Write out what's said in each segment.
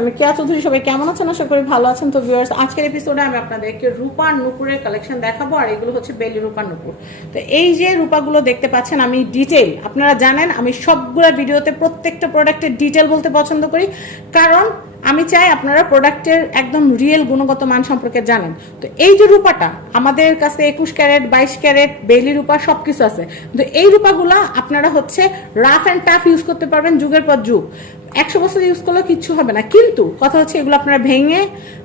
আমি কেয়া চৌধুরী, সবাই কেমন আছেন? ভালো আছেন। তো ভিউয়ার্স, আজকের আমি রূপার কালেকশন দেখাবো, আর এগুলো হচ্ছে বেলি রূপার তো এই যে রূপাগুলো দেখতে পাচ্ছেন, আমি আপনারা জানেন, আমি সবগুলো ভিডিওতে প্রত্যেকটা প্রোডাক্টের ডিটেল বলতে পছন্দ করি। কারণ আমি চাই আপনারা প্রোডাক্টের একদম রিয়েল গুণগত মান সম্পর্কে জানেন। তো এই যে রূপাটা, আমাদের কাছে একুশ ক্যারেট, বাইশ ক্যারেট, বেলি রূপা সব কিছু আছে। তো এই রূপাগুলা আপনারা হচ্ছে রাফ অ্যান্ড টাফ ইউজ করতে পারবেন যুগের পর যুগ। একশো বছর ইউজ করলেও কিচ্ছু হবে না। কিন্তু কথা হচ্ছে এগুলো আপনারা ভেঙে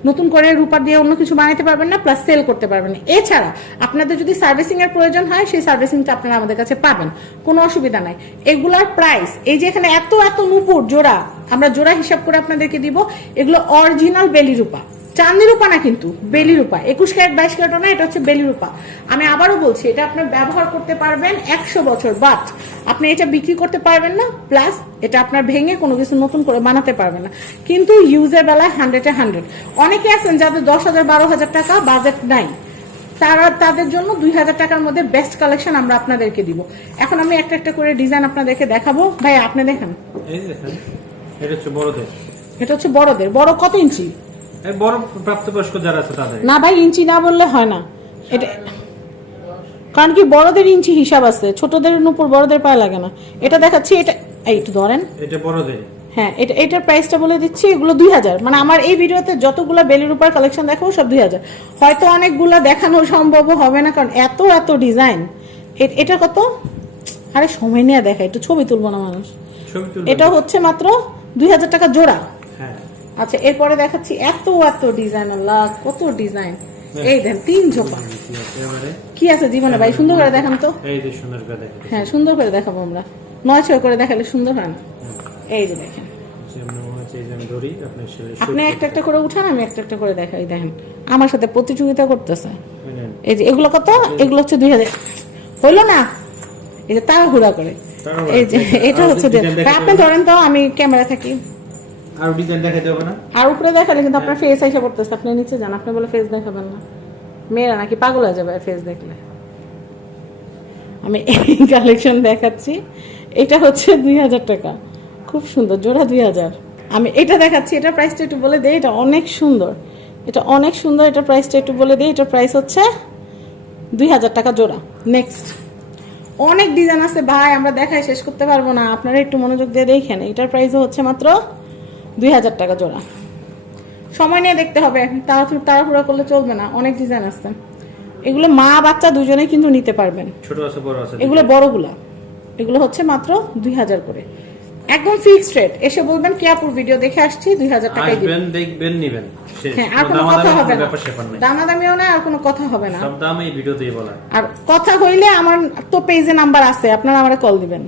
নতুন করে রূপা দিয়ে অন্য কিছু বানাতে পারবেন না প্লাস সেল করতে পারবেন না। এছাড়া আপনাদের যদি সার্ভিসিং এর প্রয়োজন হয়, সেই সার্ভিসিংটা আপনারা আমাদের কাছে পাবেন। কোনো অসুবিধা নাই। এগুলার প্রাইস এই যে এখানে এত এত নুপুর জোড়া আমরা জোড়া হিসাব করে আপনাদেরকে দিব। এগুলো অরিজিনাল বেলি রূপা চাঁদি রূপা না কিন্তু বেলি রূপা একুশ ক্যারেট বাইশ ক্যারেট না এটা হচ্ছে বেলি রূপা আমি আবারও বলছি, এটা আপনার ব্যবহার করতে পারবেন একশো বছর বাট আপনি এটা বিক্রি করতে পারবেন না প্লাস এটা আপনার ভেঙে কোনো কিছু নতুন করে বানাতে পারবেন না। কিন্তু ইউজের বেলায় হান্ড্রেডে হান্ড্রেড অনেকে আছেন যাদের দশ হাজার, বারো হাজার টাকা বাজেট নাই। তারা, তাদের জন্য দুই হাজার টাকার মধ্যে বেস্ট কালেকশন আমরা আপনাদেরকে দিব। এখন আমি একটা একটা করে ডিজাইন আপনাদেরকে দেখাবো। ভাই, আপনি দেখেন। এটা হচ্ছে বড়দের। এটা হচ্ছে বড়দের। বড় কত ইঞ্চি? বড় প্রাপ্তবয়স্ক যারা আছে তাদের। না ভাই ইঞ্চি না বললে হয় না। এটা কারণ কি বড়দের ইঞ্চি হিসাব আছে। ছোটদের উপর বড়দের পায়ে লাগে না। এটা দেখাচ্ছি এটা ধরেন। এটা বড়দের। হ্যাঁ এটা এটার প্রাইসটা বলে দিচ্ছি এগুলো দুই হাজার। মানে আমার এই ভিডিওতে যতগুলো বেলির উপর কালেকশন দেখাবো সব দুই হাজার। হয়তো অনেকগুলো দেখানো সম্ভব হবে না কারণ এত এত ডিজাইন এটা কত? আরে সময় নিয়ে দেখা একটু ছবি তুলবো না মানুষ। এটা হচ্ছে মাত্র দুই হাজার টাকা জোড়া? হ্যাঁ। আচ্ছা এরপরে দেখাচ্ছি এত এত ডিজাইন আল্লাহ কত ডিজাইন এই দেন তিন ঝোপা। কি আছে জীবনে ভাই? সুন্দর করে দেখান তো। এই যে সুন্দর করে দেখেন হ্যাঁ সুন্দর করে দেখাবো আমরা। নয় ছয় করে দেখালে সুন্দর হয় না। এই যে দেখেন। আপনি একটা একটা করে উঠান আমি একটা একটা করে দেখাই দেখেন। আমার সাথে প্রতিযোগিতা করতেছে। এই যে এগুলো কত? এগুলো হচ্ছে দুই হাজার হইল না? এই যে তাড়াহুড়া করে। এই যে এটা হচ্ছে আপনি ধরেন তো আমি ক্যামেরা থাকি। আর ডিজাইন দেখাতে হবে না? আর উপরে দেখালে কিন্তু আপনার ফেস এসে পড়তেছে। আপনি নিচে যান আপনি বলে ফেস দেখাবেন না। মেয়েরা নাকি পাগল হয়ে যাবে ফেস দেখলে। আমি এই কালেকশন দেখাচ্ছি। এটা হচ্ছে দুই হাজার টাকা। খুব সুন্দর জোড়া দুই হাজার। আমি এটা দেখাচ্ছি এটা প্রাইসটা একটু বলে দিই এটা অনেক সুন্দর। এটা অনেক সুন্দর এটা প্রাইসটা একটু বলে দিই এটা প্রাইস হচ্ছে দুই হাজার টাকা জোড়া। নেক্সট অনেক ডিজাইন আছে ভাই আমরা দেখাই শেষ করতে পারব না। আপনারা একটু মনোযোগ দিয়ে দেখেন এটার প্রাইসও হচ্ছে মাত্র দুই হাজার টাকা জোড়া। সময় নিয়ে দেখতে হবে তাড়াতাড়ি তাড়াহুড়া করলে চলবে না অনেক ডিজাইন আছে। এগুলো মা বাচ্চা দুজনে কিন্তু নিতে পারবেন। ছোট আছে বড় আছে এগুলো বড়গুলা। এগুলো হচ্ছে মাত্র দুই হাজার করে। একদম ফিক্সড রেট এসে বলবেন কেয়াপুর ভিডিও দেখে আসছি? দুই হাজার টাকায় দিবেন দেখবেন নিবেন। হ্যাঁ আর কোনো কথা হবে না। দামাদামিও না আর কোনো কথা হবে না। সব দাম এই ভিডিওতেই বলা আর কথা হইলে আমার তো পেজে নাম্বার আছে আপনারা আমার কল দিবেন।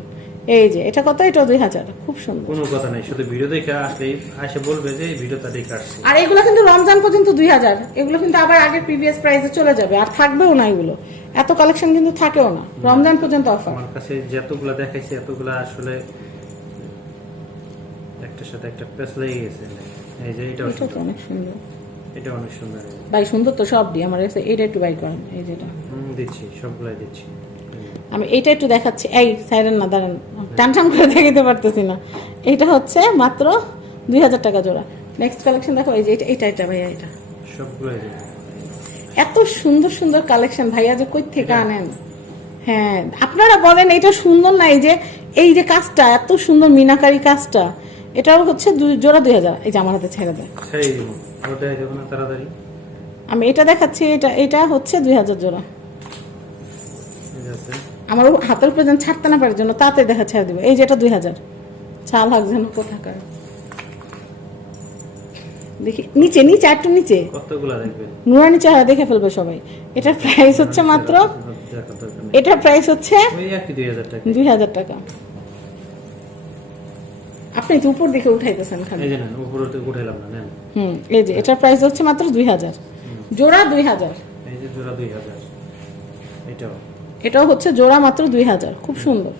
এই যে এটা কত? এটা দুই হাজার। খুব সুন্দর। কোনো কথা নেই শুধু ভিডিও দেখে আসলেই আসে বলবে যে ভিডিওটা দেখে আসছি। আর এগুলো কিন্তু রমজান পর্যন্ত দুই হাজার। এগুলো কিন্তু আবার আগের প্রিভিয়াস প্রাইসে চলে যাবে আর থাকবেও না এগুলো। এত কালেকশন কিন্তু থাকেও না। রমজান পর্যন্ত অফার আমার কাছে যতগুলা দেখাইছি এতগুলা আসলে একটার সাথে একটা প্রেস লেগে গেছে। এই যে এটা এটা তো অনেক সুন্দর। এটা অনেক সুন্দর। ভাই সুন্দর তো সব দিই আমার কাছে এটা একটু বাই করেন এই যেটা হুম, দিচ্ছি সবগুলাই দিচ্ছি। আমি এইটা একটু দেখাচ্ছি। এই সাইরেন না দাঁড়ান। টান টান করে দেখাতে পারতেছি না। এটা হচ্ছে মাত্র দুই হাজার টাকা জোড়া। নেক্সট কালেকশন দেখো এই যে এটা এটা এটা ভাইয়া এটা। এত সুন্দর সুন্দর কালেকশন ভাইয়া যে কই থেকে আনেন? হ্যাঁ আপনারা বলেন এটা সুন্দর না? এই যে এই যে কাজটা এত সুন্দর মিনাকারি কাজটা। এটাও হচ্ছে দুই জোড়া দুই হাজার এই যে আমার হাতে ছেড়ে দেয় আমি এটা দেখাচ্ছি এটা এটা হচ্ছে দুই হাজার জোড়া আমার হাতের উপরে যেন ছাড়তে না পারে জন্য তাতে দেখা ছেড়ে দিব এই যে এটা দুই হাজার চাল হাক যেন কোথাকার দেখি নিচে নিচে একটু নিচে নুরানি চেহারা দেখে ফেলবে সবাই এটার প্রাইস হচ্ছে মাত্র। এটার প্রাইস হচ্ছে দুই হাজার টাকা আপনি তো উপর দিকে উঠাইতেছেন খালি। এই যে নেন উপরে তো উঠাইলাম না নেন। হুম এই যে এটার প্রাইস হচ্ছে মাত্র দুই হাজার। জোড়া দুই হাজার। এই যে জোড়া দুই হাজার। এটাও। এটাও হচ্ছে জোড়া মাত্র দুই হাজার খুব সুন্দর।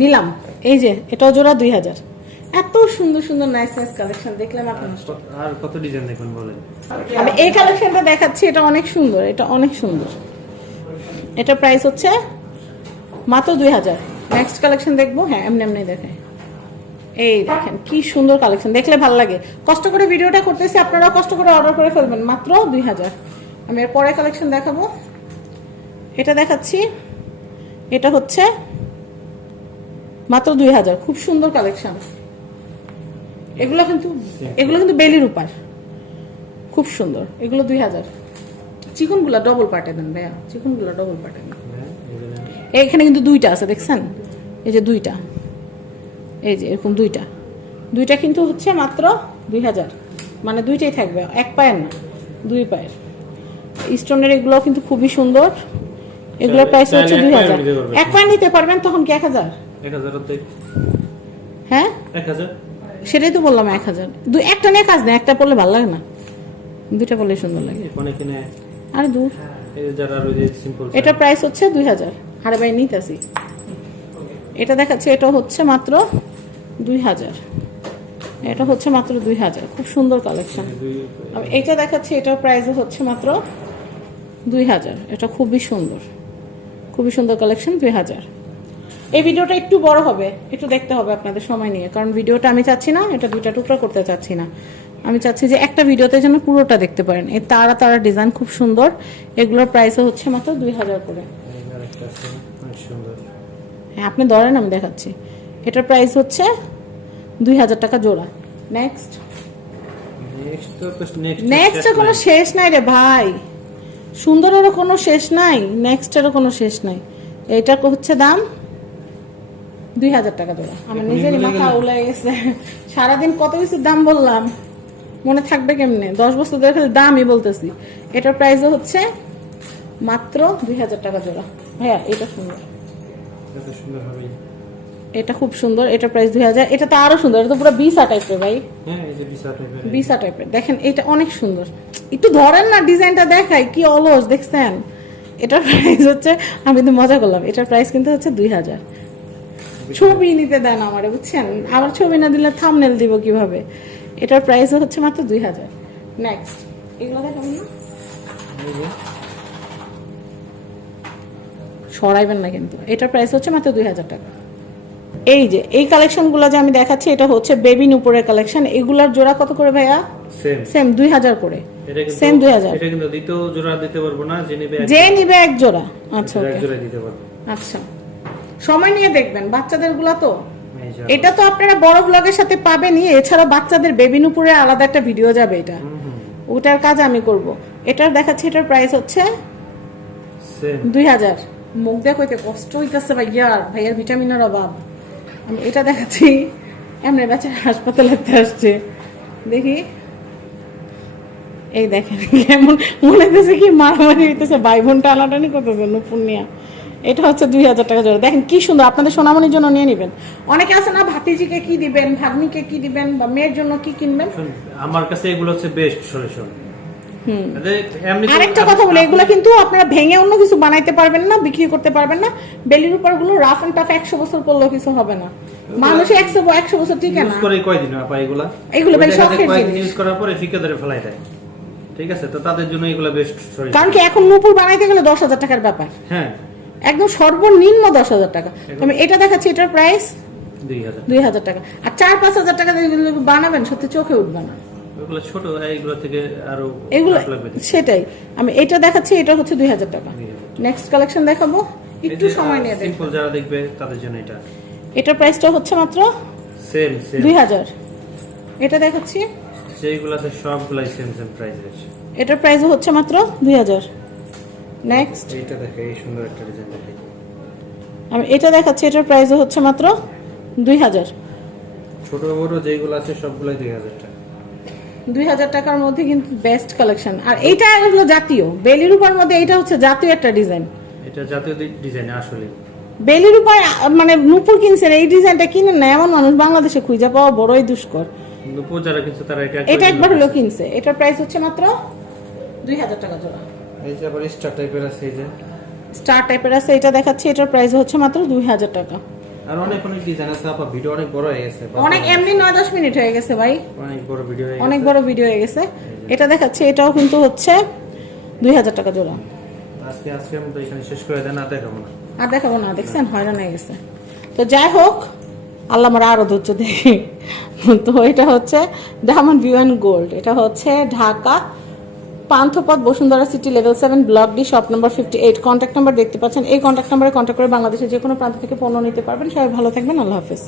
নিলাম এই যে এটাও জোড়া দুই হাজার। এত সুন্দর সুন্দর নাইস নাইস কালেকশন দেখলাম আপনার আর কত ডিজাইন দেখবেন বলেন? আমি এই কালেকশনটা দেখাচ্ছি এটা অনেক সুন্দর এটা অনেক সুন্দর। এটা প্রাইস হচ্ছে মাত্র দুই হাজার। নেক্সট কালেকশন দেখব? হ্যাঁ এমনি এমনি দেখায় এই দেখেন কি সুন্দর কালেকশন দেখলে ভালো লাগে। কষ্ট করে ভিডিওটা করতেছি আপনারাও কষ্ট করে অর্ডার করে ফেলবেন। মাত্র দুই হাজার। আমি এর পরে কালেকশন দেখাবো। এটা দেখাচ্ছি। এটা হচ্ছে মাত্র দুই হাজার। খুব সুন্দর কালেকশন এগুলো কিন্তু এগুলো কিন্তু বেলির উপার খুব সুন্দর। এগুলো দুই হাজার। চিকনগুলা ডবল পার্টে দেন ভাইয়া। চিকনগুলা ডবল পার্টে দেন হ্যাঁ, এই যে দেন। এখানে কিন্তু দুইটা আছে দেখছেন? এই যে দুইটা। এই যে এরকম দুইটা। দুইটা কিন্তু হচ্ছে মাত্র দুই হাজার। মানে দুইটাই থাকবে এক পায়ের না দুই পায়ের। স্টোনের এগুলো কিন্তু খুবই সুন্দর। এগুলোর প্রাইস হচ্ছে দুই হাজার। এক পায়ে নিতে পারবেন তখন কি এক হাজার। হ্যাঁ? সেটাই তো বললাম এক হাজার। দুই একটা নিয়ে কাজ নেই একটা পড়লে ভালো লাগে না। দুইটা পড়লে সুন্দর লাগে। আর দূর। সিম্পল এটা প্রাইস হচ্ছে দুই হাজার। হারে বাই নিতেছি। এটা দেখাচ্ছে, এটা হচ্ছে মাত্র দুই হাজার। এটা হচ্ছে মাত্র দুই হাজার, খুব সুন্দর কালেকশন এটা দেখাচ্ছে, এটার প্রাইস হচ্ছে মাত্র দুই হাজার। এটা খুবই সুন্দর খুবই সুন্দর কালেকশন দুই হাজার। এই ভিডিওটা একটু বড় হবে, একটু দেখতে হবে আপনাদের সময় নিয়ে, কারণ ভিডিওটা আমি চাচ্ছি না, এটা দুইটা টুকরা করতে চাচ্ছি না। আমি চাচ্ছি যে একটা ভিডিওতে যেন পুরোটা দেখতে পারেন। এই তারা তারা ডিজাইন খুব সুন্দর, এগুলোর প্রাইস হচ্ছে মাত্র দুই হাজার করে। আরেকটা আছে, অনেক সুন্দর। হ্যাঁ আপনি ধরেন আমি দেখাচ্ছি। এটার প্রাইস হচ্ছে দুই হাজার টাকা জোড়া। নেক্সট নেক্সট তো নেক্সট নেক্সট কোনো শেষ নাই রে ভাই। সুন্দরেরও কোনো শেষ নাই নেক্সটেরও কোনো শেষ নাই। এটা হচ্ছে দাম দুই হাজার টাকা জোড়া। আমার নিজেরই মাথা এগুলো- উলে গেছে। সারাদিন কত কিছুর দাম বললাম। মনে থাকবে কেমনে? দশ বছর ধরে খালি দামই বলতেছি। এটার প্রাইসও হচ্ছে মাত্র দুই হাজার টাকা জোড়া। ভাইয়া এটা সুন্দর। এটা খুব সুন্দর এটা প্রাইস দুই হাজার। এটা তো আরও সুন্দর এটা তো পুরো বিসা টাইপের ভাই। হ্যাঁ এই যে বিশা টাইপের বিসা টাইপের দেখেন এটা অনেক সুন্দর। একটু ধরেন না ডিজাইনটা দেখাই কি অলস দেখছেন? এটার প্রাইস হচ্ছে আমি তো মজা করলাম এটার প্রাইস কিন্তু হচ্ছে দুই হাজার। ছবি নিতে দেন আমারে বুঝছেন? আমার ছবি না দিলে থামনেল দিব কীভাবে? এটার প্রাইস হচ্ছে মাত্র দুই হাজার। নেক্সট এগুলো দেখাবেন না? সরাইবেন না কিন্তু। এটার প্রাইস হচ্ছে মাত্র দুই হাজার টাকা। এই যে এই কালেকশনগুলো যে আমি দেখাচ্ছি এটা হচ্ছে বেবি নুপুরের কালেকশন এগুলার জোড়া কত করে ভাইয়া? সেম দুই হাজার করে। সেম দুই হাজার। এটা কিন্তু দ্বিতীয় জোড়া দিতে পারব না যে নেবে যে নিবে এক জোড়া। আচ্ছা ওকে। জোড়া দিতে পারব। আচ্ছা। সময় নিয়ে দেখবেন বাচ্চাদেরগুলা তো এটা তো আপনারা বড় ব্লগের সাথে পাবেনই। এছাড়া বাচ্চাদের বেবি নুপুরে আলাদা একটা ভিডিও যাবে এটা। ওটার কাজ আমি করব। এটার দেখাচ্ছি এটার প্রাইস হচ্ছে দুই হাজার। মুখ দিয়ে কইতে কষ্ট হইতেছে ভাইয়ার ভাইয়ার ভিটামিনের অভাব। আমি এটা দেখাচ্ছি। এমনি বেচার হাসপাতালে আসছে। দেখি। এই দেখেন কেমন মনে হইতেছে কি মারামারি হইতেছে ভাই বোন টানাটানি করতেছে নুপুর নিয়া। এটা হচ্ছে দুই হাজার টাকা জোড়া। দেখেন কি সুন্দর, আপনাদের সোনামণির জন্য নিয়ে নেবেন। অনেকে আছে না, ভাতিজিকে কি দিবেন, ভাগ্নিকে কি দিবেন, বা মেয়ের জন্য কি কিনবেন? আমার কাছে এগুলো হচ্ছে বেস্ট সলিউশন আরেকটা কথা বলি এগুলো কিন্তু আপনারা ভেঙে অন্য কিছু বানাইতে পারবেন না বিক্রি করতে পারবেন না। বেলির উপরগুলো রাফ এন্ড টাফ একশো বছর পড়লেও কিছু হবে না। মানুষে একশো একশো বছর ঠিক না। করে কয়দিন আপা এগুলা? এগুলো শখের জিনিস। ইউজ করার পরে ফিকে ধরে ফেলাই দেয়। ঠিক আছে? তো তাদের জন্য এগুলো বেস্ট কারণ কি এখন নুপুর বানাইতে গেলে দশ হাজার টাকার ব্যাপার। হ্যাঁ। একদম সর্বনিম্ন দশ হাজার টাকা। আমি এটা দেখাচ্ছি এটার প্রাইস দুই হাজার। টাকা। আর চার পাঁচ হাজার টাকা বানাবেন সত্যি চোখে উঠবে না। ছোট এইগুলো থেকে আরও এগুলো। সেটাই। আমি এটা দেখাচ্ছি এটা হচ্ছে দুই হাজার টাকা। 2000 নেক্সট কালেকশন দেখাবো। একটু সময় নিয়ে সিম্পল যারা দেখবে তাদের জন্য এটা। এটার প্রাইসটা হচ্ছে মাত্র সেম সেম দুই হাজার। এটা দেখাচ্ছি। আছে সবগুলাই সেম সেম প্রাইসের এটার প্রাইস হচ্ছে মাত্র দুই হাজার। নেক্সট এইটা দেখে এই সুন্দর একটা ডিজাইন দেখে। আমি এটা দেখাচ্ছি এটার প্রাইস হচ্ছে মাত্র দুই হাজার। ছোট বড় যেগুলো আছে সবগুলাই দুই হাজার টাকা। দুই হাজার টাকার মধ্যে কিন্তু বেস্ট কালেকশন আর এইটা হলো জাতীয়। বেলির উপর মধ্যে এটা হচ্ছে জাতীয় একটা ডিজাইন এটা জাতীয় ডিজাইন আসলে। বেলির উপর মানে নুপুর কিনছেন এই ডিজাইনটা কিনেন না এমন মানুষ বাংলাদেশে খুঁজে পাওয়া বড়ই দুষ্কর। নুপুর যারা কিন্তু তারা এটা এটা একবার হলো কিনছে। এটার প্রাইস হচ্ছে মাত্র দুই হাজার টাকা জোড়া। এই যে আবার স্টার টাইপের আছে এই যে। স্টার টাইপের আছে এটা দেখাচ্ছি এটার প্রাইস হচ্ছে মাত্র দুই হাজার টাকা। আর অনেক অনেক ডিজাইন আছে আপা ভিডিও অনেক বড় হয়ে গেছে অনেক এমনি নয় দশ মিনিট হয়ে গেছে ভাই। অনেক বড় ভিডিও হয়ে অনেক বড় ভিডিও হয়ে গেছে। এটা দেখাচ্ছি এটাও কিন্তু হচ্ছে দুই হাজার টাকা জোড়া। আজকে আজকে আমরা এখানে শেষ করে দেন আর দেখাবো না। আর দেখাবো না দেখছেন? হয়রান হয়ে গেছে। তো যাই হোক আল্লাহ আমার আরও ধৈর্য দেখে। তো এটা হচ্ছে ডায়মন্ড ভিউ অ্যান্ড গোল্ড এটা হচ্ছে Dhaka Panthapath Bashundhara city level seven block D shop number fifty eight contact number দেখতে পাচ্ছেন। এই কন্ট্যাক্ট নাম্বারে কন্ট্যাক্ট করে বাংলাদেশের যে কোনো প্রান্ত থেকে পণ্য নিতে পারবেন। সবাই ভালো থাকবেন। আল্লাহ হাফেজ।